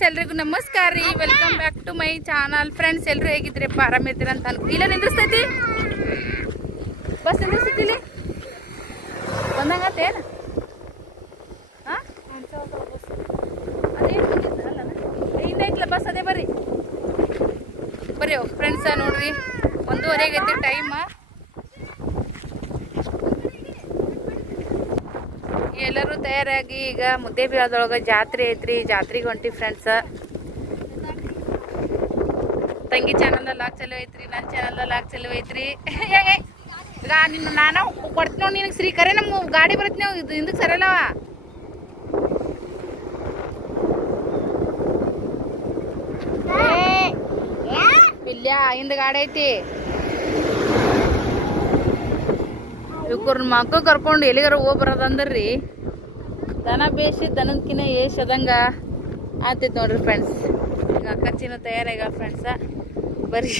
Friends, ಎಲ್ರಿಗೂ ನಮಸ್ಕಾರ ರೀ. Welcome back to my channel friends ಎಲ್ಲರೂ ಹೇಗಿದ್ರಪ್ಪ ಆರಾಮಿದ್ದೀರ ಅಂತ ಅನ್ಕೊ ಇಲ್ಲ ನಿಂದ್ರಸ್ತೈತಿ? ಬಸ್ ನಿಂದ್ರಸ್ತೈತಿ ಇಲ್ಲಿ? ಬಂದಂಗತ್ತೇನು ಹಾಂ? ಅದೇ ಹಿಂದೆ ಐತ್ಲ ಬಸ್, ಅದೇ ಬರ್ರಿ. ಬರ್ರಿ ಫ್ರೆಂಡ್ಸ ನೋಡ್ರಿ ಒಂದೂವರೆಗೈತಿ ಟೈಮ್ ಎಲ್ಲರೂ ತಯಾರಾಗಿ ಈಗ ಮುದ್ದೆ ಬೀಳದೊಳಗೆ ಜಾತ್ರೆ ಐತ್ರಿ, ಜಾತ್ರೆಗೆ ಹೊಂಟಿ ಫ್ರೆಂಡ್ಸ್ ತಂಗಿ ಚಾನಲ್ ಹಾಕ್ ಚಲೋ ಐತ್ರಿ ನನ್ನ ಚಾನಲ್ ಹಾಕ್ ಚಲೋ ಐತ್ರಿ. ಈಗ ನಿನ್ನ ನಾನು ಕೊಡ್ತೀನಿ ನೋಡಿ ನಿನಗೆ ಶ್ರೀ ಕರೆ ನಮ್ಮ ಗಾಡಿ ಬರುತ್ತೆ ಇದು ಹಿಂದಕ್ಕೆ ಸರಲ್ಲವ ಇಲ್ಲ್ಯಾ ಹಿಂದ ಗಾಡಿ ಐತಿ. ಇವ್ರ ಮಕ್ಕ ಕರ್ಕೊಂಡು ಎಲ್ಲಿಗಾರ ಹೋಗಿ ಬರೋದಂದ್ರಿ ದನ ಬೇಸಿ ದನದಕಿನ ಏಸ್ ಅದಂಗ ಆಗ್ತೈತಿ ನೋಡ್ರಿ ಫ್ರೆಂಡ್ಸ್ ಈಗ ಅಕ್ಕಚ್ಚಿನ ತಯಾರಾಗ ಫ್ರೆಂಡ್ಸ ಬರ್ರಿ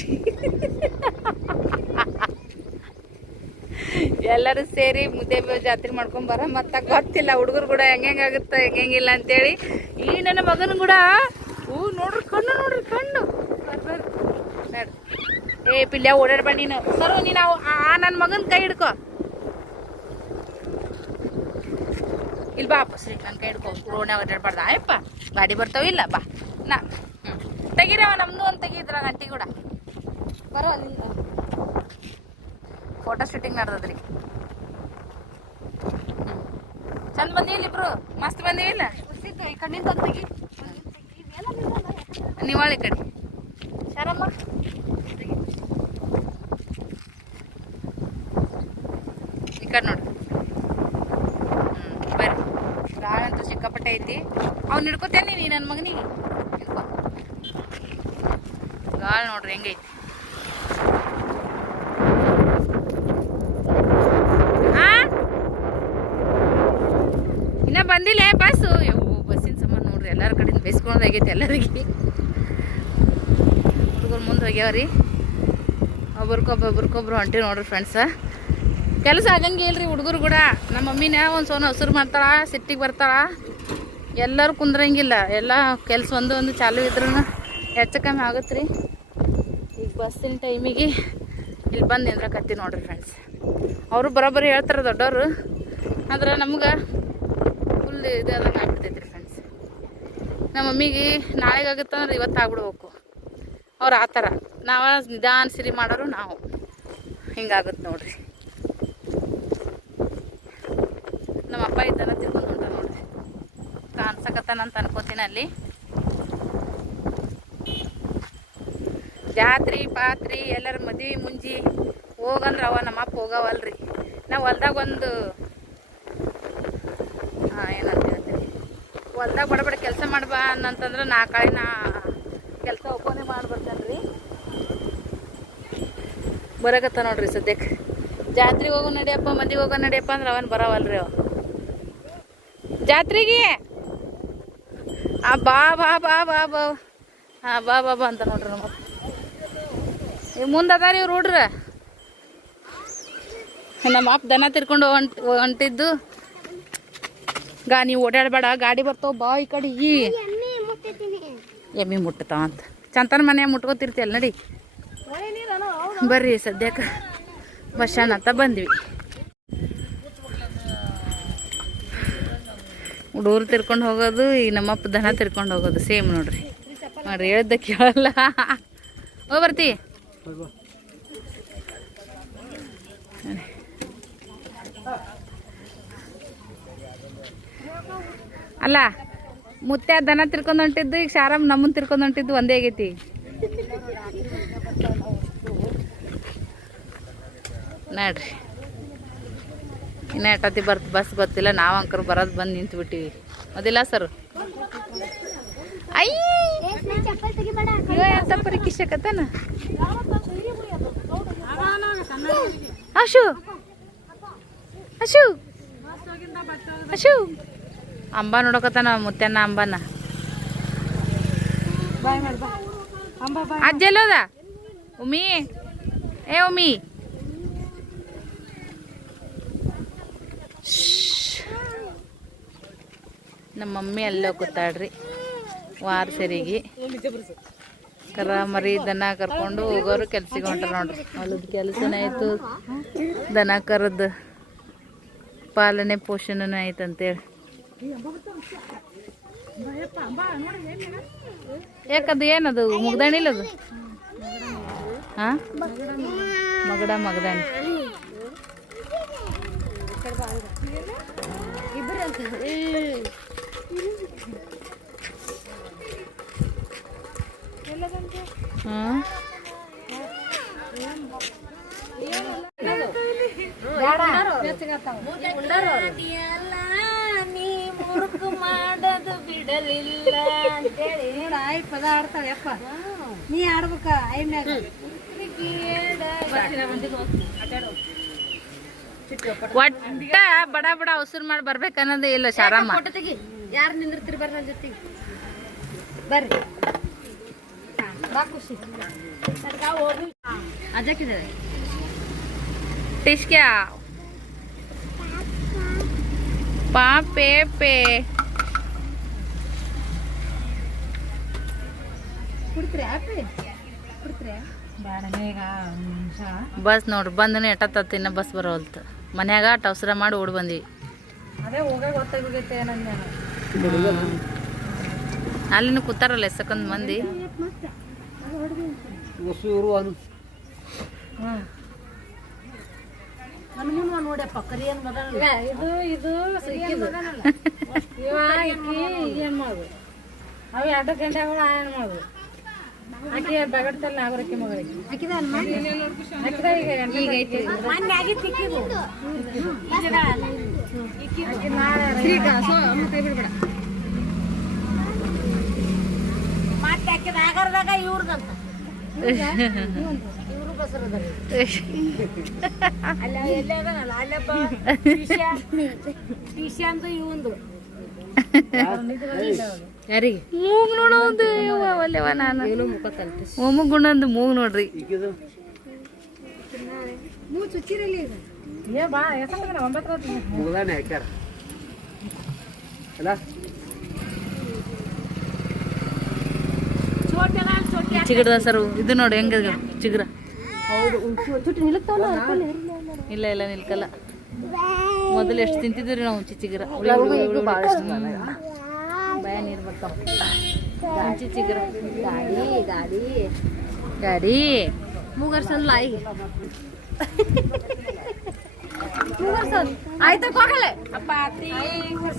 ಎಲ್ಲರೂ ಸೇರಿ ಮುದ್ದೆ ಬೇವು ಜಾತ್ರೆ ಮಾಡ್ಕೊಂಡ್ ಬರ. ಮತ್ತ ಗೊತ್ತಿಲ್ಲ, ಹುಡುಗರು ಕೂಡ ಹೆಂಗ್ ಆಗುತ್ತೆ ಹೆಂಗಿಲ್ಲ ಅಂತೇಳಿ. ಈ ನನ್ನ ಮಗನ ಕೂಡ, ಹೂ, ನೋಡ್ರಿ, ಕಣ್ಣು ನೋಡ್ರಿ, ಕಣ್ಣು. ಏ, ಪಿಲ್ಯ, ಓಡಾಡ್ಬೇಡ ನೀನು. ಸರ್ ನೀನು ಆ, ನನ್ನ ಮಗನ ಕೈ ಹಿಡ್ಕೊ. ಇಲ್ಲಿ ಬಾ ಸರಿ ನನ್ನ ಕೈ ಹಿಡ್ಕೊ ರೋಡ್ನಾಗ ಓಡಾಡ್ಬಾರ್ದ ಆಯಪ್ಪ ಗಾಡಿ ಬರ್ತಾವ ಇಲ್ಲ ಬಾ ನಾ, ಹ್ಮ್. ತೆಗಿರವ ನಮ್ದು ಒಂದು ತೆಗಿದ್ರ ಗಂಟಿ ಕೂಡ. ಬರೋ, ಅಲ್ಲಿಂದ. ಫೋಟೋ ಶೂಟಿಂಗ್ ನಡ್ದದ್ರಿ. ಚಂದ ಬಂದಿಲ್ಲ ಇಬ್ರು? ಮಸ್ತ್ ಬಂದಿವಿಲ್ಲ ಕಣ್ಣಿಂದ ತೆಗಿ ನಿವಾಳಿ ಕಡೆ. ಶರಮ್ಮ? ಈ ಕಡೆ ನೋಡ್ರಿ ಹ್ಞೂ ಬರ್ರಿ ರಾಳಂತೂ ಸಿಕ್ಕಾಪಟ್ಟೆ ಐತಿ. ಅವ್ನು ಹಿಡ್ಕೊತೇನೆ ನೀ ನನ್ನ ಮಗನಿಗೆ. ಗಾಳ ನೋಡ್ರಿ ಹೆಂಗೈತಿ. ಇನ್ನ ಬಂದಿಲ್ಲ ಬಸ್ಸು. ಬಸ್ಸಿನ ಸಂಬಂಧ ನೋಡ್ರಿ, ಎಲ್ಲರ ಕಡೆಯಿಂದ ಬೇಸ್ಕೊಂಡಾಗೈತಿ ಎಲ್ಲರಿಗೆ. ಹುಡುಗರು ಮುಂದೆ ಹೋಗ್ಯಾವ್ರಿ. ಒಬ್ರಿಗೊಬ್ಬೊಬ್ರಿಗೊಬ್ರು ಹೊಂಟಿ ನೋಡ್ರಿ ಫ್ರೆಂಡ್ಸ ಕೆಲಸ ಆಗಂಗೆ ಇಲ್ರಿ ಹುಡುಗರು ಕೂಡ. ನಮ್ಮ ಮಮ್ಮಿನ ಒಂದು ಸೋನ ಹಸಿರು ಮಾಡ್ತಾಳ, ಸಿಟ್ಟಿಗೆ ಬರ್ತಾಳ. ಎಲ್ಲರೂ ಕುಂದ್ರಂಗಿಲ್ಲ. ಎಲ್ಲ ಕೆಲಸ ಒಂದು ಒಂದು ಚಾಲು ಇದ್ರೂ ಹೆಚ್ಚು ಕಮ್ಮಿ ಆಗುತ್ತೆ ರೀ ಈಗ ಬಸ್ಸಿನ ಟೈಮಿಗೆ ಇಲ್ಲಿ ಬಂದು ನಿಂದ್ರಕತ್ತಿ ನೋಡ್ರಿ ಫ್ರೆಂಡ್ಸ್ ಅವರು ಬರೋಬ್ಬರಿ ಹೇಳ್ತಾರೆ ದೊಡ್ಡವರು. ಆದ್ರೆ ನಮ್ಗೆ ಫುಲ್ ಇದು ಆದಂಗೆ ಆಗ್ಬಿಟ್ಟೈತೆ ರೀ ಫ್ರೆಂಡ್ಸ್ ನಮ್ಮ ಮಮ್ಮಿಗೆ ನಾಳೆಗೆ ಆಗುತ್ತಂದ್ರೆ ಇವತ್ತು ಆಗ್ಬಿಡ್ಬೇಕು. ಅವ್ರು ಆ ಥರ ನಾವು ನಿಧಾನ ಸಿರಿ ಮಾಡೋರು ನಾವು. ಹಿಂಗಾಗುತ್ತೆ ನೋಡ್ರಿ. ನಮ್ಮ ಅಪ್ಪ ಇದ್ದಾನ ತಿಳ್ಕೊಂಡು ಕಾಣ್ಸಕತ್ತಾನಂತ ಅನ್ಕೋತೀನಿ ಅಲ್ಲಿ. ಜಾತ್ರಿ, ಪಾತ್ರಿ, ಎಲ್ಲರ ಮದ್ವೆ ಮುಂಜಿ ಹೋಗಂದ್ರೆ ಅವ ನಮ್ಮ ಅಪ್ಪ ಹೋಗವಲ್ರಿ. ನಾವು ಹೊಲ್ದಾಗ ಒಂದು ಹಾಂ ಏನಂತ ಹೇಳ್ತೀನಿ ಹೊಲ್ದಾಗ ಬಡಬಡ ಬಡ ಕೆಲಸ ಮಾಡ್ಬಾ ಅಂತಂದ್ರೆ ಕಾಳಿ ನಾ ಕೆಲಸ ಒಬ್ಬನೇ ಮಾಡ್ಬರ್ತೇನೆ ರೀ ಬರಕತ್ತ ನೋಡ್ರಿ ಸದ್ಯಕ್ಕೆ ಜಾತ್ರೆಗೆ ಹೋಗೋ ನಡಿಯಪ್ಪ ಮಂದಿಗೆ ಹೋಗೋ ನಡಿಯಪ್ಪ ಅಂದ್ರೆ ಅವನ್ ಬರವಲ್ರಿ ಅವ. ಜಾತ್ರೆಗೆ! ಆ ಬಾ ಬಾ ಬಾ ಬಾ ಬಾ. ಹಾಂ ಬಾ ಬಾ ಬಾ ಅಂತ ನೋಡ್ರಿ ನಮ್ಮ ಈ ಮುಂದೆ ಅದಾರ ಇವ್ರು ಹುಡ್ರ. ನಮ್ಮ ಅಪ್ಪ ದನ ತಿರ್ಕೊಂಡು ಹೊಂಟ್, ಹೊಂಟಿದ್ದು. ಗಾ, ನೀವು ಓಡಾಡಬೇಡ, ಗಾಡಿ ಬರ್ತಾವ ಬಾ ಈ ಕಡೆ, ಈ. ಎಮ್ಮಿ ಮುಟ್ಟತಾವ ಅಂತ. ಚಂತನ ಮನೆ ಮುಟ್ಕೋತಿರ್ತಿಯಲ್ಲ ನಡಿ. ಬರ್ರಿ ಸದ್ಯಕ್ಕೆ. ಬಸ್ ಅಂತ ಬಂದ್ವಿ. ಹುಡುಗರು ತಿರ್ಕೊಂಡು ಹೋಗೋದು, ಈ ನಮ್ಮಪ್ಪ ದನ ತಿರ್ಕೊಂಡು ಹೋಗೋದು ಸೇಮ್ ನೋಡ್ರಿ. ನೋಡ್ರಿ ಹೇಳ್ದ ಕೇಳಲ್ಲ. ಹೋಗ ಬರ್ತಿ. ಅಲ್ಲ, ಮುತ್ತೆ ದನ ತಿರ್ಕೊಂಡು ಹೊಂಟಿದ್ದು, ಈಗ ಶಾರಮ್ ನಮ್ಮನ್ನ ತಿರ್ಕೊಂಡು ಹೊಂಟಿದ್ದು ಒಂದೇ ಆಗೈತಿ. ನೋಡ್ರಿ. ಇನ್ನ ಎಟ್ಟತಿ ಬರ್ತ ಬಸ್ ಗೊತ್ತಿಲ್ಲ ನಾವು ಅಂಕರ್ ಬರೋದು ಬಂದು ನಿಂತು ಬಿಟ್ಟಿವಿ ಅದಿಲ್ಲ ಸರ್? ಅಯ್ಯ! ಎಂತ ಪರೀಕ್ಷಕತನ ಅಶು! ಅಶು! ಅಶು! ಅಂಬ ನೋಡಕತ್ತಾನ ಮುತ್ಯನ್ನ ಅಂಬನ? ಅಜ್ಜೆಲ್ಲೋದ? ಉಮಿ? ಏ ಉಮಿ? ನಮ್ಮ ಮಮ್ಮಿ ಅಲ್ಲೇ ಕೂತಾಡ್ರಿ ವಾರ ಸರಿಗಿ. ಕರ ಮರಿ ದನ ಕರ್ಕೊಂಡು ಹೋಗೋರು ಕೆಲ್ಸಿಗೆ ಹೊಂಟ್ರ ನೋಡ್ರಿ. ಹೊಲದ ಕೆಲಸನ ಆಯ್ತು. ದನ ಕರದ್ದು ಪಾಲನೆ ಪೋಷಣನೂ ಆಯ್ತು ಅಂತೇಳಿ ಯಾಕದು ಏನದು? ಮುಗ್ದಾಣಿಲ್ಲ ಅದು ಹಾ? ಮಗಡ ಮಗದಾಣಿ. ಹ್ಮ್ ಮಾಡೋದು ಬಿಡಲಿಲ್ಲ ನೋಡ ಆಯ್ ಪದ ಆಡ್ತಾಳೆ ಯಪ್ಪ ನೀ ಆಡ್ಬೇಕ ಆಯ್ ಮ್ಯಾಗ ಒಟ್ಟ ಬಡ ಬಡ ಅವಸರ ಮಾಡಿ ಬರ್ಬೇಕನ್ನೋದೇ ಇಲ್ಲ ಶಾರಮ್ಮ. ಯಾರು ನಿಂದಿರ್ತೀರಿ ಬರ್ರಿ ನನ್ನ ಜೊತೆಗೆ? ಬರ್ರಿ. ಟಿಶ್ಕ್ಯಾ ಪೇ. ಬಸ್ ನೋಡ್ರಿ ಬಂದನೆ ಎಟ್ಟತ್ತ ಇನ್ನ ಬಸ್ ಬರೋಲ್ತು ಮನ್ಯಾಗ ಅಟ್ ಮಾಡಿ ಓಡ್ ಬಂದ್ವಿ. ಅಲ್ಲಿನ ಕೂತಾರಲ್ಲ ಎಸಕೊಂದ್ ಮಂದಿ. ಅವ ಎರಡು ಗಂಟೆ ಆಯನ್ ಏನ್ ಮತ್ತೆ ಇವ್ರದಂತ. ಇವ್ರು ಅಲ್ಲ ಎಲ್ಲ ಅಲ್ಲಪ್ಪ ಅಲ್ಲಪ್ಪ ಟೀಶಾ ಅಂತ ಇವಂದು. ಯಾರಿಗೆ? ಮೂಗ್ ಒಲ್ಲೆವ ನಾನು. ಗುಣಂದು ಮೂಗ್ ನೋಡ್ರಿ. ಚಿಗಡ್ದ ಸರು ಇದು ನೋಡಿ ಹೆಂಗ ಚಿಗ್ರ. ಇಲ್ಲ ಇಲ್ಲ ನಿಲ್ಕಲ್ಲ. ಮೊದಲು ಎಷ್ಟು ತಿಂತಿದ್ವಿ ನಾವು ಹುಂಚಿ ಚಿಗ್ರ ಭಯ ನೀರು ಬರ್ತಾವ ಹುಂಚಿ ಚಿಗ್ರ ಗಾಡಿ ಗಾಡಿ ಗಾಡಿ ಮೂಗರ್ಸನ್ ಲಾಯಿಗೆ ಮೂಗರ್ಸನ್ ಆಯ್ತಕ್ಕ ಹೋಗಲೆ ಅಪ್ಪ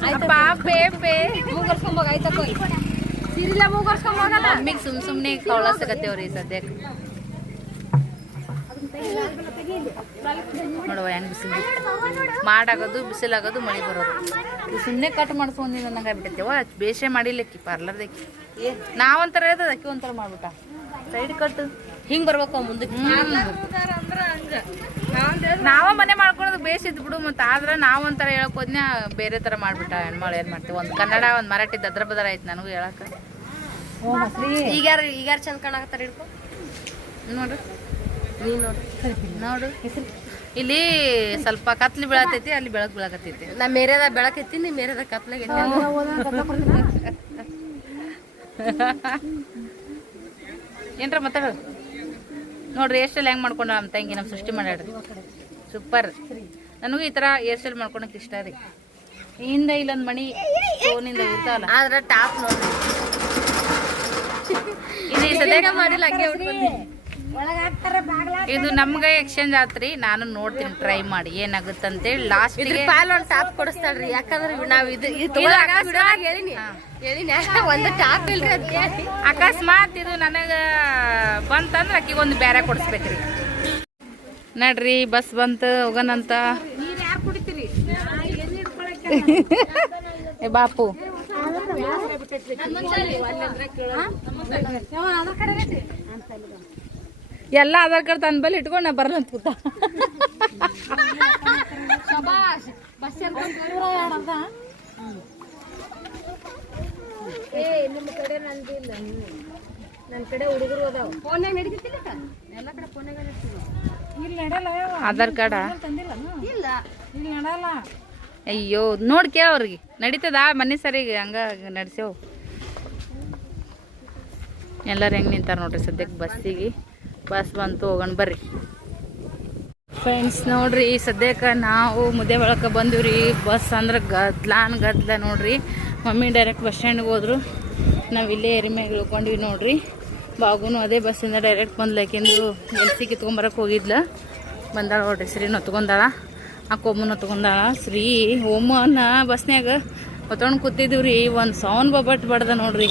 ಅಪ್ಪ ಪೇ ಪೇ ಮೂಗರ್ಸ್ಕೊಂಬೋಗ ಆಯ್ತಕ್ಕ ಸಿರಿಲ್ಲ ಮೂಗರ್ಸ್ಕೊಂಬೋಗಲ್ಲ ಮಮ್ಮಿಗೆ ಸುಮ್ ಸುಮ್ನೆ ಕವಳಸಕತ್ತೇವ್ರಿ ಸದ್ಯಕ್ಕೆ ನೋಡುವ ಹೆಂಗ್ ಬಿಸಿಲು ಮಾಡಾಗೋದು ಬಿಸಿಲಾಗೋದು ಮಳೆ ಬರೋದು. ಸುಮ್ಮನೆ ಕಟ್ ಮಾಡಿಸ್ಕೊಂಡಿ ನಂಗೆ ಆಗ್ಬಿಟ್ಟೈತೆವ ಬೇಷೆ ಮಾಡಿಲ್ಲಕ್ಕಿ ಪಾರ್ಲರ್ದಕ್ಕಿ. ಏ ನಾವಂತರ ಹೇಳ್ತದ ಅಕ್ಕಿ ಒಂಥರ ಮಾಡ್ಬಿಟ್ಟ. ಸೈಡ್ ಕಟ್ ಹಿಂಗ್ ಬರ್ಬೇಕು ಮುಂದಕ್ಕೆ. ನಾವ ಮನೆ ಮಾಡ್ಕೊಳೋದು ಬೇಸಿದ್ ಬಿಡು ಮತ್ತೆ ಆದ್ರೆ ನಾವೊಂಥರ ಹೇಳಕ್ ಹೋದ್ನ ಬೇರೆ ತರ ಮಾಡ್ಬಿಟ್ಟ ಹೆಣ್ಮಳು ಏನ್ ಮಾಡ್ತೀವಿ. ಒಂದ್ ಕನ್ನಡ ಒಂದ್ ಮರಾಠಿ ದದ್ರ ಬದರ ಆಯ್ತು ನನಗೂ ಹೇಳಕ. ಈಗ ಈಗ ಚಂದ ಕಾಣಕತ್ತಾರ ಹಿಡ್ಕೊ. ನೋಡ್ರಿ ನೋಡು ನೋಡು ಇಲ್ಲಿ ಸ್ವಲ್ಪ ಕತ್ಲಿ ಬೀಳತೈತಿ ಅಲ್ಲಿ ಬೆಳಕ್ ಬೀಳಕತ್ತೈತಿ ನಾ ಮೇರೆದ ಬೆಳಕೈತಿ ನೀ ಮೇರೆದ ಕತ್ಲಾಗೈತಿ ಏನ್ರ ಮಾತಾಡು ನೋಡ್ರಿ ಹೇರ್ ಸ್ಟೈಲ್ ಹೆಂಗ್ ಮಾಡ್ಕೊಂಡ ನಮ್ಮ ತಂಗಿ ನಮ್ಮ ಸೃಷ್ಟಿ ಮಾಡ್ಯಾಡ್ರಿ ಸೂಪರ್ ನನಗೂ ಈ ತರ ಹೇರ್ ಸ್ಟೈಲ್ ಮಾಡ್ಕೊಳಕ್ ಇಷ್ಟ ರೀ ಹಿಂದ ಇಲ್ಲೊಂದ್ ಮಣಿ ಫೋನಿಂದ ಇರ್ತಾವಲ್ಲ ಆದ್ರೆ ಟಾಪ್ ನೋಡ್ರಿ ಇದು ಈ ಸದ್ಯಕ್ಕೆ ಮಾಡಿಲ್ಲ ಹಂಗೆ ಇದು ನಮ್ಗೆ ಎಕ್ಸ್ಚೇಂಜ್ ಆತ್ರಿ ನಾನು ನೋಡ್ತೀನಿ ಟ್ರೈ ಮಾಡಿ ಏನಾಗುತ್ತಂತೇಳಿ ಇದ್ರ ಲಾಸ್ಟ್ ಪಾಲ್ ಒಂದ್ ಟಾಪ್ ಕೊಡಿಸ್ತಾಳ್ರಿ ಯಾಕಂದ್ರೆ ನಾವು ಇದು ಇದು ಹೇಳಿನಿ. ಹೇಳಿನಿ ಒಂದು ಟಾಪ್ ಇಲ್ರಿ ಹೇಳಿ ಅಕಸ್ಮಾತ್ ಇದು ನನಗ ಬಂತಂದ್ರೆ ಅಕ್ಕಿಗೆ ಒಂದು ಬೇರೆ ಕೊಡಿಸ್ಬೇಕ್ರಿ. ನಡ್ರಿ ಬಸ್ ಬಂತು ಹೋಗನಂತ. ಬಾಪು. ಎಲ್ಲ ಆಧಾರ್ ಕಾರ್ಡ್ ತನ್ನ ಬಲ್ಲಿ ಇಟ್ಕೊಂಡು ನಾ ಬರಲ್ಲ ಅಂತ? ಕೂತ ಏ ನಿಮ್ಮ ಕಡೆ ನಂದಿಲ್ಲ ನನ್ನ ಕಡೆ ಹುಡುಗರು ಅದಾವ. ಫೋನ್ಯಾಗ ನಡೀತಿಲ್ಲ ಎಲ್ಲ ಕಡೆ ಫೋನ್ಯಾಗ ಆಧಾರ್ ಕಾರ್ಡ? ಇಲ್ಲ. ಇಲ್ಲಿ ನಡಲ್ಲ ಅಯ್ಯೋ ನೋಡಿ ಕೇಳ ಅವ್ರಿಗೆ. ನಡೀತದ? ಮನೆ ಸರಿಗೆ ಹಂಗ ನಡೆಸೇವು ಎಲ್ಲಾರು ಹೆಂಗೆ ನಿಂತಾರ ನೋಡ್ರಿ ಸದ್ಯಕ್ಕೆ ಬಸ್ಸಿಗೆ? ಬಸ್ ಬಂತು, ಹೋಗೋಣ ಬರ್ರಿ. ಫ್ರೆಂಡ್ಸ್ ನೋಡ್ರಿ ಸದ್ಯಕ್ಕೆ ನಾವು ಮುದ್ದೆ ಬೆಳಕ ಬಂದಿವ್ರಿ ಬಸ್ ಅಂದ್ರೆ ಗದ್ಲಾನ್ ಗದ್ಲ ನೋಡ್ರಿ. ಮಮ್ಮಿ ಡೈರೆಕ್ಟ್ ಬಸ್ ಸ್ಟ್ಯಾಂಡ್ಗೆ ಹೋದ್ರು. ನಾವು ಇಲ್ಲೇ ಎರಿಮ್ಯಾಗ ಇಳ್ಕೊಂಡ್ವಿ ನೋಡ್ರಿ. ಬಾಗುನು ಅದೇ ಬಸ್ಸಿಂದ ಡೈರೆಕ್ಟ್ ಬಂದ್ ಲೈಕಿಂದು ಎಲ್ಸಿ ಕಿತ್ಕೊಂಬರಕ್ಕೆ ಹೋಗಿದ್ಲ. ಬಂದಾಳ ನೋಡ್ರಿ ಶ್ರೀನ ಹೊತ್ಕೊಂಡಾಳ ಆ ಕೊಮ್ಮನ ಹೊತ್ಕೊಂಡಾಳ ಶ್ರೀ ಓಮನ ಬಸ್ನ್ಯಾಗ ಕೂತಿದ್ವಿ ರೀ. ಒಂದು ಸೌನ್ ಬಬಟ್ ಬಡ್ದ ನೋಡ್ರಿ.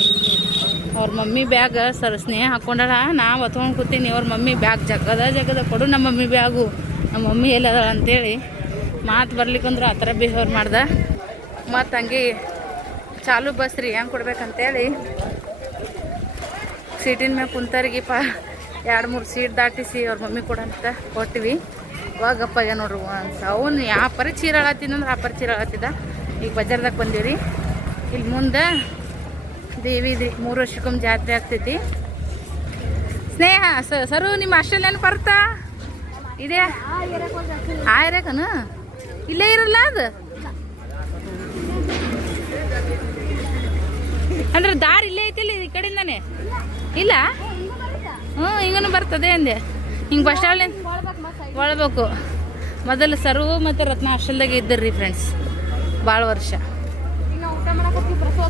ಅವ್ರ ಮಮ್ಮಿ ಬ್ಯಾಗ್ ಸರ್ ಸ್ನೇಹ ಹಾಕೊಂಡಾಳ ನಾ ಹೊತ್ಕೊಂಡು ಕೂತೀನಿ, ಅವ್ರ ಮಮ್ಮಿ ಬ್ಯಾಗ್ ಜಗ್ಗದ ಜಗದ ಕೊಡು ನಮ್ಮ ಮಮ್ಮಿ ಬ್ಯಾಗು. ನಮ್ಮ ಮಮ್ಮಿ ಎಲ್ಲದ ಅಂತೇಳಿ ಮಾತು ಬರ್ಲಿಕ್ಕಂದ್ರೆ ಆ ಥರ ಬಿಹೇವ್ ಮಾಡ್ದೆ. ಮತ್ತು ಹಂಗೆ ಚಾಲು ಬಸ್ ರೀ, ಹೆಂಗೆ ಕೊಡ್ಬೇಕಂತೇಳಿ. ಸೀಟಿನ ಮ್ಯಾಗ ಕುಂತರಿಗೆ ಪ, ಎರಡು ಮೂರು ಸೀಟ್ ದಾಟಿಸಿ ಅವ್ರ ಮಮ್ಮಿ ಕೊಡಂತ ಕೊಟ್ಟಿವಿ ಈಗ ನೋಡ್ರಿ ಅವ್ನು ಯಾವ ಪರಿ ಚೀರಾಳತ್ತಿದ್ದಂದ್ರೆ ಆ ಪರಿ ಚೀರಾಳತ್ತಿದ್ದ ಈಗ ಬಜಾರ್ದಾಗ ಬಂದೀವಿ ರೀ ಇಲ್ಲಿ ಮುಂದೆ ದೇವಿದ್ರಿ ಮೂರು ವರ್ಷಕ್ಕೊಮ್ಮೆ ಜಾತ್ರೆ ಆಗ್ತೈತಿ. ಸ್ನೇಹ ಸರು, ನಿಮ್ಮ ಹಾಸ್ಟೆಲ್ ಏನು ಬರ್ತಾ ಇದೆ? ಆ ಏರಿಯಾಕನು ಇಲ್ಲೇ ಇರಲ್ಲ ಅದು? ಅಂದ್ರೆ ದಾರಿ ಇಲ್ಲೇ ಐತಿಲ್ಲ ಈ ಕಡೆಯಿಂದಾನೆ? ಇಲ್ಲ? ಹ್ಞೂ, ಹಿಂಗನು ಬರ್ತದೆ ಅಂದೆ. ಹಿಂಗೆ ಬಸ್ ಸ್ಟಾಂಡ್ ಒಳ್ಬೇಕು. ಮೊದಲು ಸರ್ವ್ ಮತ್ತು ರತ್ನ ಹಾಸ್ಟೆಲ್ದಾಗ ಇದ್ದರ್ರಿ ಫ್ರೆಂಡ್ಸ್ ಭಾಳ ವರ್ಷ.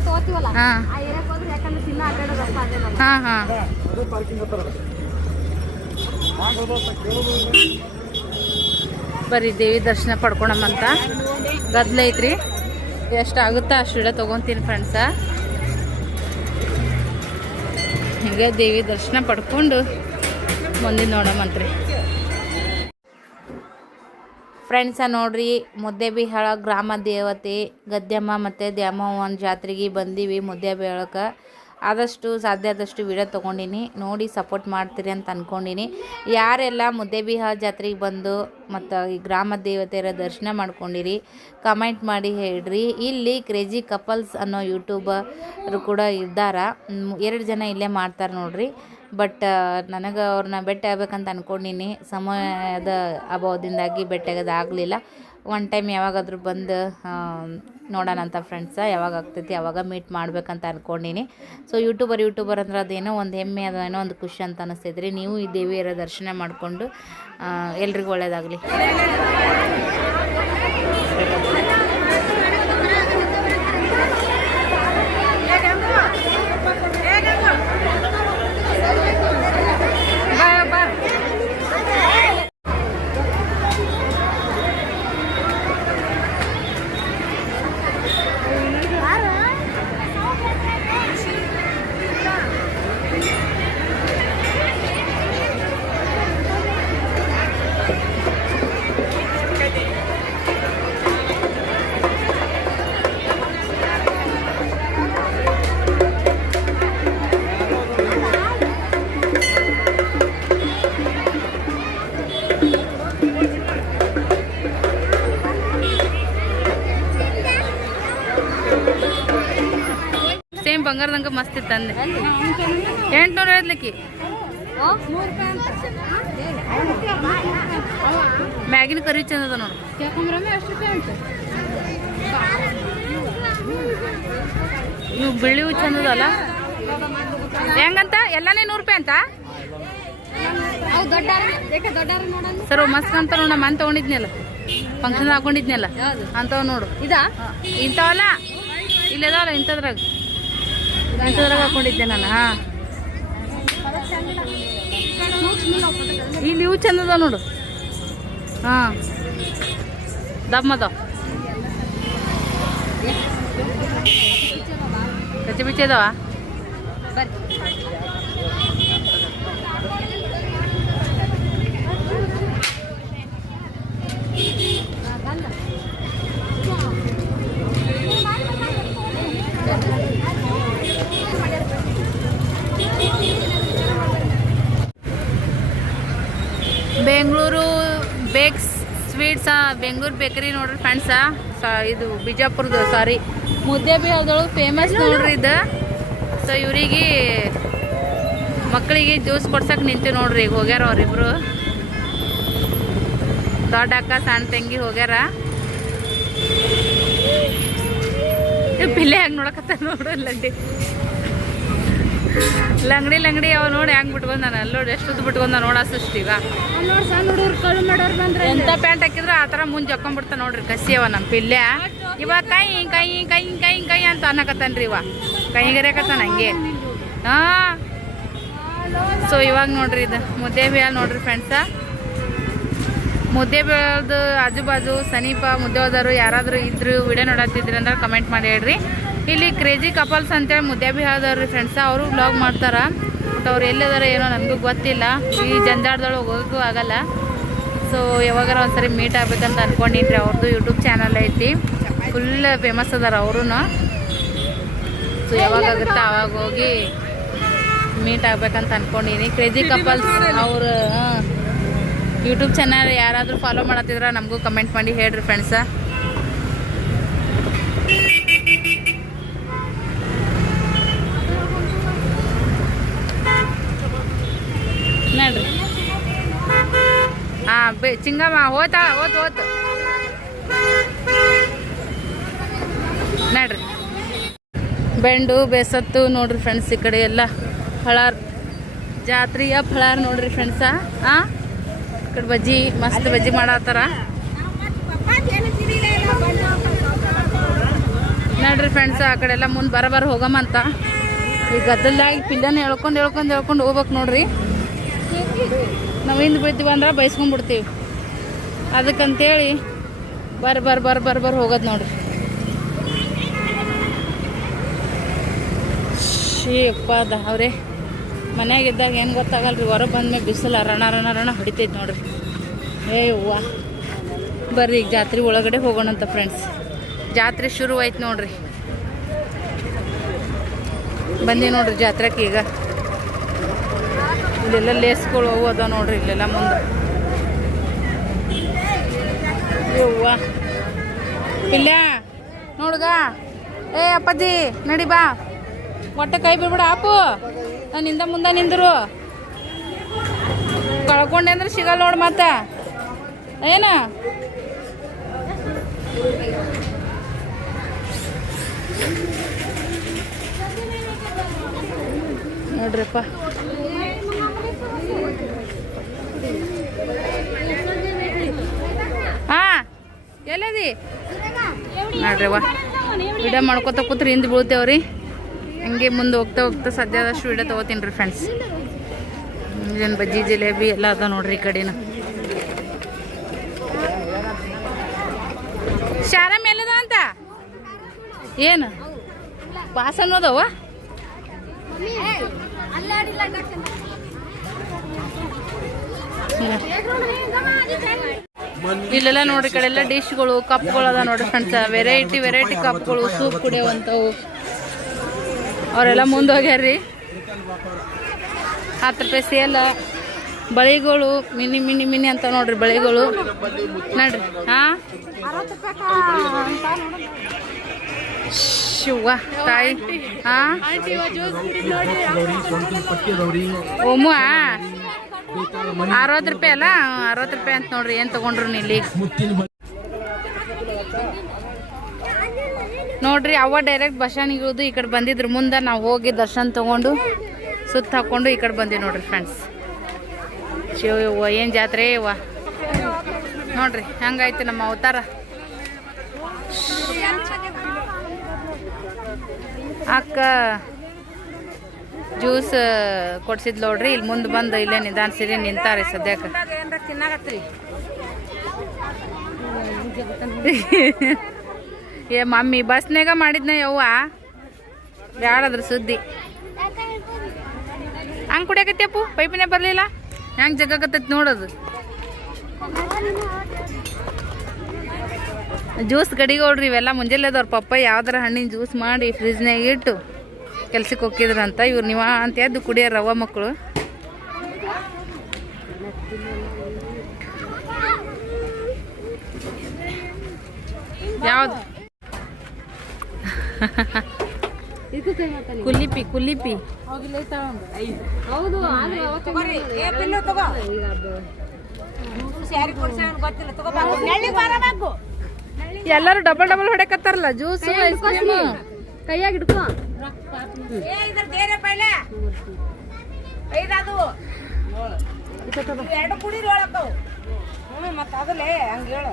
ತಗೋತೀವಲ್ಲ? ಹಾಂ. ಆ ಏರಿಯಾಕ್ ಹೋದ್ರೆ ಯಾಕಂದ್ರೆ ದಿನ ಹಾಂ ಹಾಂ. ಬರೀ ದೇವಿ ದರ್ಶನ ಪಡ್ಕೊಳಮಂತ. ಗದ್ಲ ಐತ್ರಿ ಎಷ್ಟು ಆಗುತ್ತಾ ಅಷ್ಟು ಇಡ ತೊಗೊತೀನಿ ಫ್ರೆಂಡ್ಸ ಹಿಂಗೆ ದೇವಿ ದರ್ಶನ ಪಡ್ಕೊಂಡು ಮುಂದಿನ ನೋಡಮಂತ್ರಿ. ಫ್ರೆಂಡ್ಸ ನೋಡ್ರಿ, ಮುದ್ದೆಬಿಹಾಳ ಗ್ರಾಮ ದೇವತೆ, ಗದ್ಯಮ್ಮ ಮತ್ತು ದ್ಯಾಮವ್ವನ ಜಾತ್ರೆಗೆ ಬಂದೀವಿ ಮುದ್ದೆಬಿಹಾಳಕ್ಕೆ. ಆದಷ್ಟು ಸಾಧ್ಯ ಆದಷ್ಟು ವಿಡಿಯೋ ತೊಗೊಂಡಿನಿ. ನೋಡಿ ಸಪೋರ್ಟ್ ಮಾಡ್ತೀರಿ ಅಂತ ಅಂದ್ಕೊಂಡಿನಿ ಯಾರೆಲ್ಲ ಮುದ್ದೆಬಿಹಾಳ ಜಾತ್ರೆಗೆ ಬಂದು ಮತ್ತು ಈ ಗ್ರಾಮ ದೇವತೆಯರ ದರ್ಶನ ಮಾಡ್ಕೊಂಡಿರಿ ಕಮೆಂಟ್ ಮಾಡಿ ಹೇಳ್ರಿ. ಇಲ್ಲಿ ಕ್ರೇಜಿ ಕಪಲ್ಸ್ ಅನ್ನೋ ಯೂಟ್ಯೂಬರು ಕೂಡ ಇದ್ದಾರ. ಎರಡು ಜನ ಇಲ್ಲೇ ಮಾಡ್ತಾರೆ ನೋಡ್ರಿ. ಬಟ್ ನನಗೆ ಅವ್ರನ್ನ ಭೇಟಿ ಆಗ್ಬೇಕಂತ ಅಂದ್ಕೊಂಡಿನಿ ಸಮಯದ ಅಭಾವದಿಂದಾಗಿ ಭೇಟಿ ಆಗೋದು ಆಗಲಿಲ್ಲ. ಒನ್ ಟೈಮ್ ಯಾವಾಗಾದರೂ ಬಂದು ನೋಡೋಣ ಅಂತ ಫ್ರೆಂಡ್ಸ ಯಾವಾಗ ಆಗ್ತೈತಿ, ಯಾವಾಗ ಮೀಟ್ ಮಾಡ್ಬೇಕಂತ ಅಂದ್ಕೊಂಡಿನಿ ಸೊ ಯೂಟ್ಯೂಬರ್ ಯೂಟ್ಯೂಬರ್ ಅಂದ್ರೆ ಅದೇನೋ ಒಂದು ಹೆಮ್ಮೆ ಅದೇನೋ ಒಂದು ಖುಷಿ ಅಂತ ಅನಿಸ್ತೈತ್ರಿ. ನೀವು ಈ ದೇವಿಯರ ದರ್ಶನ ಮಾಡಿಕೊಂಡು ಎಲ್ರಿಗೂ ಒಳ್ಳೇದಾಗಲಿ. ಬಂಗಾರದಂಗ ಮಸ್ತ್ ಇತ್ತಂದೆ ಎಂಟ್ನೂರ ಐದ್ಲಿಕ್ಕಿ ಮ್ಯಾಗಿನ ಕರಿ ಚಂದದ ನೋಡು. ಇವು ಬಿಳಿವು ಚಂದದಲ್ಲ ಹೆಂಗಂತ? ಎಲ್ಲನೇ ನೂರು ರೂಪಾಯಿ ಅಂತ? ಸರ್ ಮಸ್ತ್ ಅಂತ ನೋಡ ಮನ್ ತಗೊಂಡಿದ್ನಲ್ಲ. ಫಂಕ್ಷನ್ ಹಾಕೊಂಡಿದ್ನಲ್ಲ. ಅಂತ ಅಂತವ್ ನೋಡು. ಇದಾ? ಇಂಥವಲ್ಲ ಇಲ್ಲದಾವಲ್ಲ ಇಂಥದ್ರಾಗ. ಇಂಥದ್ರಾಗ ಹಾಕೊಂಡಿದ್ದೆ ನಾನು ಹಾಂ ಇಲ್ಲಿ ಇವು ಚಂದ ಅದಾವ ನೋಡು ಹಾಂ ದಮ್ಮದವ ಕಚ್ಚಿ ಬಿಚ್ಚಿ ಇದಾವ ಬರ್ರಿ ಬೆಂಗಳೂರು ಬೇಕರಿ ನೋಡ್ರಿ ಫ್ರೆಂಡ್ಸ ಇದು ಬಿಜಾಪುರದ ಸಾರಿ ಮುದ್ದೆ ಬಿಹಾರದೊಳಗೆ ಫೇಮಸ್ ನೋಡ್ರಿ ಇದು. ಸೊ ಇವರಿಗೆ ಮಕ್ಕಳಿಗೆ ಜ್ಯೂಸ್ ಕೊಡ್ಸಕ್ಕೆ ನಿಂತು ನೋಡ್ರಿ ಈಗ ಹೋಗ್ಯಾರ ಅವ್ರಿಬ್ರು. ದೊಡ್ಡ ಅಕ್ಕ ಸಣ್ಣ ತಂಗಿ ಹೋಗ್ಯಾರ. ಬಿಲ್ಲೆ ಪಿಲ್ಲೆ ಹಂಗೆ ನೋಡಕತ್ತ ನೋಡ್ರಿ ಲಂಗಡಿ ಲಂಗಡಿ ಅವ ನೋಡಿ ಹೆಂಗ್ ಬಿಟ್ಕೊಂಡ ನೋಡಿ ಎಷ್ಟು ಬಿಟ್ಕೊಂಡ ನೋಡ ಸೃಷ್ಟಿಗ ಎಂತ ಪ್ಯಾಂಟ್ ಹಾಕಿದ್ರೆ ಆ ತರ ಮುಂಜ್ ಹಾಕೊಂಡ್ಬಿಡ್ತಾ ನೋಡ್ರಿ ಕಸಿ ಅವ ನಮ್ಮ ಪಿಲ್ಯ. ಇವ ಕೈ ಕೈ ಕೈ ಕೈ ಕೈ ಅಂತ ಅನ್ನಕತ್ತಾನ್ರಿ ಇವ. ಕೈ ಕತ್ತಾನ ಹಂಗೆ. ಹಾ. ಸೊ ಇವಾಗ ನೋಡ್ರಿ ಇದು ಮುದ್ದೆ ಬೇಲ್ ನೋಡ್ರಿ ಫ್ರೆಂಡ್ಸ ಮುದ್ದೆ ಬೇಳದು ಆಜು ಬಾಜು ಸಮೀಪ ಮುದ್ದೆ ಹೋದವರು ಯಾರಾದರೂ ಇದ್ರು ವಿಡಿಯೋ ನೋಡತ್ತಿದ್ರಿ ಅಂದ್ರೆ ಕಮೆಂಟ್ ಮಾಡಿ ಹೇಳ್ರಿ. ಇಲ್ಲಿ ಕ್ರೇಜಿ ಕಪಲ್ಸ್ ಅಂತೇಳಿ ಮುದ್ದೆ ಬೇಳದವ್ರಿ ಫ್ರೆಂಡ್ಸ ಅವರು ಬ್ಲಾಗ್ ಮಾಡ್ತಾರ. ಬಟ್ ಅವ್ರು ಎಲ್ಲಿದಾರೆ ಏನೋ ನನಗೂ ಗೊತ್ತಿಲ್ಲ. ಈ ಜಂಜಾಡ್ದೊಳಗೆ ಹೋಗೋಕ್ಕೂ ಆಗಲ್ಲ. ಸೊ ಯಾವಾಗಾರ ಒಂದ್ಸರಿ ಮೀಟ್ ಆಗ್ಬೇಕಂತ ಅನ್ಕೊಂಡಿದ್ರಿ. ಅವ್ರದ್ದು ಯೂಟ್ಯೂಬ್ ಚಾನಲ್ ಐತಿ. ಫುಲ್ ಫೇಮಸ್ ಅದಾರ ಅವರು ಸೊ ಯಾವಾಗ ಆಗುತ್ತೆ ಅವಾಗ ಹೋಗಿ ಮೀಟ್ ಆಗ್ಬೇಕಂತ ಅನ್ಕೊಂಡಿನಿ. ಕ್ರೇಜಿ ಕಪಲ್ಸ್ ಅವರು ಯೂಟ್ಯೂಬ್ ಚಾನಲ್ ಯಾರಾದರೂ ಫಾಲೋ ಮಾಡತ್ತಿದ್ರ ನಮಗೂ ಕಮೆಂಟ್ ಮಾಡಿ ಹೇಳ್ರಿ ಫ್ರೆಂಡ್ಸ ನೋಡ್ರಿ. ಹಾ ಚಿಂಗಮ್ಮ, ಹೋತಾ, ಹೋತ್ ಹೋತ್. ನೋಡ್ರಿ. ಬೆಂಡು, ಬೇಸತ್ತು ನೋಡ್ರಿ ಫ್ರೆಂಡ್ಸ್ ಈ ಕಡೆ ಎಲ್ಲ. ಫಳಾರ್, ಜಾತ್ರೆಯ ಫಳಾರ್ ನೋಡ್ರಿ ಫ್ರೆಂಡ್ಸ ಆ? ಈ ಕಡೆ ಬಜ್ಜಿ, ಮಸ್ತ್ ಬಜ್ಜಿ ಮಾಡತ್ತಾರ. ನೋಡ್ರಿ ಫ್ರೆಂಡ್ಸ್ ಆ ಕಡೆ ಎಲ್ಲ ಮುಂದೆ ಬರ ಬರ ಅಂತ. ಈ ಗದ್ದಲ್ದಾಗಿ ಪಿಲ್ಲನ ಹೇಳ್ಕೊಂಡು ಹೇಳ್ಕೊಂಡು ಹೇಳ್ಕೊಂಡು ಹೋಗ್ಬೇಕು ನೋಡ್ರಿ. ನಾವು ಹಿಂದೆ ಬೀಳ್ತೀವಿ ಅಂದ್ರೆ ಬೈಸ್ಕೊಂಡ್ಬಿಡ್ತೀವಿ. ಅದಕ್ಕಂತೇಳಿ ಬರ್ ಬರ್ ಬರ್ ಬರ್ ಬರ್ ಹೋಗೋದು ನೋಡ್ರಿ. ಶೀ ಅಪ್ಪ ಅವ್ರೆ. ಮನ್ಯಾಗ ಇದ್ದಾಗ ಏನು ಗೊತ್ತಾಗಲ್ರಿ, ಹೊರಗೆ ಬಂದ್ಮೇಲೆ ಬಿಸಿಲು, ರಣ ರಣ ರಣ ಹೊಡಿತೈತೆ ನೋಡ್ರಿ. ಏ ಹೂವ ಬರ್ರಿ ಈಗ ಜಾತ್ರೆ ಒಳಗಡೆ ಹೋಗೋಣಂತ ಫ್ರೆಂಡ್ಸ್ ಜಾತ್ರೆ ಶುರುವಾಯ್ತು ನೋಡ್ರಿ. ಬಂದಿ ನೋಡ್ರಿ ಜಾತ್ರೆಗೆ ಈಗ. ಇಲ್ಲೆಲ್ಲ ಲೇಸ್ಗಳು ಅವು ಅದ ನೋಡ್ರಿ ಇಲ್ಲೆಲ್ಲ ಮುಂದೆ. ಇಲ್ಲ ನೋಡ್ಗ. ಏ, ಅಪ್ಪಾಜಿ, ನಡಿ ಬಾ. ಒಟ್ಟೆ ಕೈ ಬಿಡ್ಬಿಡ, ಆಪು. ನಿಂದ ಮುಂದೆ ನಿಂದರು. ಕಳ್ಕೊಂಡೆ ಅಂದ್ರೆ ಸಿಗಲ್ಲ ನೋಡು ಮತ್ತ. ಏನ? ನೋಡ್ರಿಪ್ಪ. ಹಾ, ಎಲ್ಲದಿ? ನೋಡ್ರಿ ವಾ. ವಿಡಿಯೋ ಮಾಡ್ಕೊತ ಕೂತ್ರಿ, ಹಿಂದೆ ಬೀಳ್ತೇವ್ರಿ. ಹಂಗೆ ಮುಂದೆ ಹೋಗ್ತಾ ಹೋಗ್ತಾ ಸದ್ಯದಷ್ಟು ವಿಡಿಯೋ ತೊಗೋತೀನಿ ರೀ ಫ್ರೆಂಡ್ಸ್ ಏನು ಬಜ್ಜಿ ಜಿಲೇಬಿ ಎಲ್ಲ ಅದ ನೋಡ್ರಿ ಈ ಕಡೆನ. ಶಾರಮ್ ಎಲ್ಲದ ಅಂತ? ಏನು? ವಾಸನ ಅದಾವ ಇಲ್ಲೆಲ್ಲ ನೋಡ್ರಿ ಕಡೆ ಎಲ್ಲ ಡಿಶ್ಗಳು ಕಪ್ಗಳು ಅದ ನೋಡ್ರಿ ಫ್ರೆಂಡ್ಸ್ ವೆರೈಟಿ ವೆರೈಟಿ ಕಪ್ಗಳು ಸೂಪ್ ಕುಡಿಯೋವಂಥವು ಅವರೆಲ್ಲ ಮುಂದೆ ಹೋಗ್ಯಾರ್ರಿ ಹತ್ತು ರೂಪಾಯಿ ಸೇಲ ಬಳಿಗಳು ಮಿನಿ ಮಿನಿ ಮಿನಿ ಅಂತ ನೋಡ್ರಿ ಬಳಿಗಳು ನೋಡ್ರಿ ಹಾ ಶಿವ ತಾಯಿ ಹಾ ಓಮು ಅರವತ್ತು ರೂಪಾಯಿ ಅಲ್ಲ, ಅರವತ್ತು ರೂಪಾಯಿ ಅಂತ ನೋಡ್ರಿ, ಏನು ತಗೊಂಡ್ರು ಇಲ್ಲಿ ನೋಡ್ರಿ ಅವ ಡೈರೆಕ್ಟ್ ಬಸ್ಟಾನಿಗಿಳಿದು ಈ ಕಡೆ ಬಂದಿದ್ರು ಮುಂದೆ, ನಾವು ಹೋಗಿ ದರ್ಶನ ತಗೊಂಡು ಸುತ್ತ ಹಾಕೊಂಡು ಈ ಕಡೆ ಬಂದಿವಿ ನೋಡ್ರಿ ಫ್ರೆಂಡ್ಸ್ ಶಿವ ಏನು ಜಾತ್ರೆ ಇವ ನೋಡ್ರಿ, ಹಂಗಾಯ್ತು ನಮ್ಮ ಅವತಾರ. ಅಕ್ಕ ಜ್ಯೂಸ್ ಕೊಡ್ಸಿದ್ ನೋಡ್ರಿ. ಇಲ್ಲಿ ಮುಂದೆ ಬಂದು ಇಲ್ಲೇ ನಿಧಾನಿಸಿರಿ ನಿಂತಾರೆ ಸದ್ಯಕ್ಕೆ. ಏ, ಮಮ್ಮಿ ಬಸ್ನಾಗ ಮಾಡಿದ್ನ ಯವ್ವ? ಬ್ಯಾಡದ್ರ ಸುದ್ದಿ. ಹಂಗೆ ಕುಡಿಯಕತ್ತಪ್ಪು ಪೈಪಿನೇ ಬರಲಿಲ್ಲ? ಹೆಂಗೆ ಜಗ್ಗಕತ್ತೈತಿ ನೋಡೋದು ಜ್ಯೂಸ್ ಗಡಿಗೋಡ್ರಿ ಇವೆಲ್ಲ. ಮುಂಜಾನೆದವ್ರ ಪಪ್ಪ ಯಾವ್ದಾರ ಹಣ್ಣಿನ ಜ್ಯೂಸ್ ಮಾಡಿ ಫ್ರಿಜ್ನಾಗ ಇಟ್ಟು. ಕೆಲ್ಸಕ್ಕೆ ಹೋಗಿದ್ರಂತ ಇವ್ರು ನೀವ ಅಂತ ಎದ್ದು ಕುಡಿಯೋರು ರವ ಮಕ್ಕಳು. ಯಾವ್ದು? ಕುಲ್ಲಿಪಿ ಕುಲ್ಲಿಪಿ. ಹೌದು ಎಲ್ಲರೂ ಡಬಲ್ ಡಬಲ್ ಹೊಡೆಕತ್ತಾರಲ್ಲ ಜ್ಯೂಸ್ ಐಸ್ ಕ್ರೀಮ್. ಕೈಯಾಗ ಹಿಡ್ಕೊ. ಎರಡು ಕುಡಿರಿ ಒಳಕ್ಕವು ಹ್ಞೂ ಮತ್ತೆ ಅದಲ್ಲೇ ಹಂಗೆ ಹೇಳು.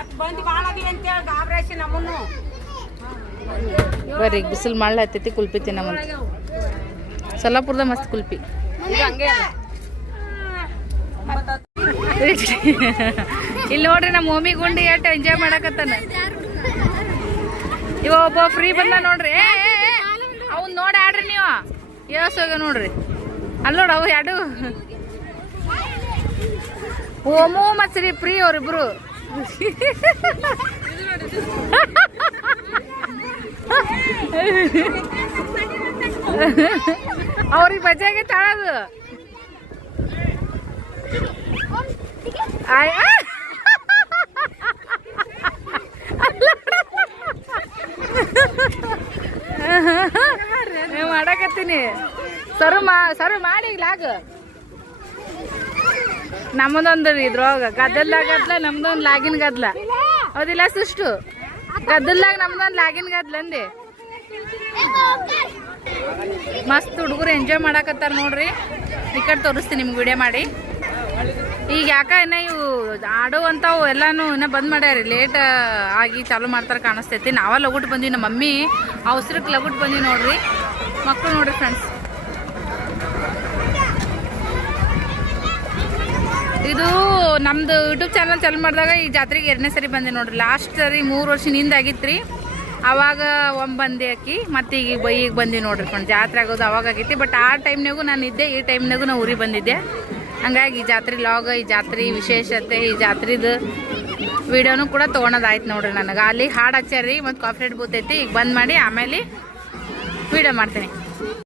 ಅಟ್ ಬಂದು ಭಾಳ ಅದಿ ಅಂತೇಳಿ ಗಾಬ್ರಾಸಿ ನಮ್ಮನ್ನು. ಬರ್ರಿ ಬಿಸಿಲು ಮಾಡ್ಲ ಹತ್ತೈತಿ ಕುಲ್ಪಿ ತಿನ್ನ ಸೊಲ್ಲಾಪುರದ ಮಸ್ತ್ ಕುಲ್ಪಿ. ಇಲ್ಲಿ ನೋಡ್ರಿ ನಮ್ಮ ಮಮ್ಮಿ ಗುಂಡಿ ಎಷ್ಟು ಎಂಜಾಯ್ ಮಾಡಕತ್ತಾನ. ಇವ ಒಬ್ಬ ಫ್ರೀ ಬಂದ ನೋಡ್ರಿ. ಅವ್ನ್ ನೋಡಿ ಆಡ್ರಿ ನೀವು. ಯಸ್ ಹೋಗ ನೋಡ್ರಿ. ಅಲ್ಲಿ ನೋಡ ಅವು ಎರಡು. ಓಮು ಮತ್ತು ಶ್ರೀ ಪ್ರೀ ಅವ್ರಿಬ್ರು. ಅವ್ರಿಗೆ ಬಜೆಗೆ ಆಗೈತೆ ಆಳೋದು ಆಯ್ ಆ! ಏ, ಮಾಡಕತ್ತೀನಿ. ಸರು ಮಾ, ಸರು ಮಾಡಿ ಲಾಗ. ನಮ್ಮದೊಂದು ಇದ್ರೊಳಗ. ಗದ್ದಲ್ದಾಗ ಗದ್ಲ ನಮ್ದೊಂದು ಲಾಗಿನ್ ಗದ್ಲ ಹೌದಿಲ್ಲ ಸುಷ್ಟು? ಗದ್ದಲ್ದಾಗ ನಮ್ದೊಂದು ಲಾಗಿನ್ ಗದ್ಲ ಅಂದೆ. ಮಸ್ತ್ ಹುಡುಗರು ಎಂಜಾಯ್ ಮಾಡಕತ್ತಾರ ನೋಡ್ರಿ. ಟಿಕೆಟ್ ತೋರಿಸ್ತೀನಿ ನಿಮ್ಗೆ ವಿಡಿಯೋ ಮಾಡಿ. ಈಗ ಯಾಕ ಇನ್ನ ಇವು ಆಡುವಂಥವು ಎಲ್ಲಾನು ಇನ್ನ ಬಂದ್ ಮಾಡ್ಯಾರಿ ಲೇಟ್ ಆಗಿ ಚಾಲು ಮಾಡ್ತಾರ ಕಾಣಿಸ್ತೈತಿ. ನಾವ ಲಗುಟ್ ಬಂದ್ವಿ ನಮ್ಮ ಮಮ್ಮಿ. ಅವಸರಕ್ಕೆ ಲಗುಟ್ ಬಂದ್ವಿ ನೋಡ್ರಿ. ಮಕ್ಕಳು ನೋಡ್ರಿ ಫ್ರೆಂಡ್ಸ್ ಇದು ನಮ್ದು ಯೂಟ್ಯೂಬ್ ಚಾನಲ್ ಚಾಲು ಮಾಡಿದಾಗ ಈ ಜಾತ್ರೆಗೆ ಎರಡನೇ ಸರಿ ಬಂದೆ ನೋಡ್ರಿ. ಲಾಸ್ಟ್ ಸರಿ ಮೂರು ವರ್ಷ ಹಿಂದೆ ಆಗಿತ್ರಿ ಅವಾಗ ಒಮ್ಮೆ ಬಂದೆ ಅಕ್ಕಿ ಮತ್ತೆ ಈಗ ಬೈಗೆ ಬಂದಿ ನೋಡ್ರಿ ಫ್ರೆಂಡ್ ಜಾತ್ರೆ ಆಗೋದು ಅವಾಗ ಆಗೈತಿ. ಬಟ್ ಆ ಟೈಮ್ನಾಗೂ ನಾನು ಇದ್ದೆ, ಈ ಟೈಮ್ನಾಗೂ ನಾ ಊರಿಗೆ ಬಂದಿದ್ದೆ. ಹಂಗಾಗಿ ಈ ಜಾತ್ರೆ ಲಾಗ್ ಈ ಜಾತ್ರೆ ವಿಶೇಷತೆ, ಈ ಜಾತ್ರೆದು ವಿಡಿಯೋನು ಕೂಡ ತೊಗೊಳೋದಾಯ್ತು ನೋಡ್ರಿ ನನಗೆ. ಅಲ್ಲಿ ಹಾಡು ಹಚ್ಚಾರಿ ಮತ್ತು ಕಾಫಿ ರೇಟ್ ಬೂತೈತಿ ಈಗ ಬಂದ್ ಮಾಡಿ ಆಮೇಲೆ ವಿಡಿಯೋ ಮಾಡ್ತೀನಿ.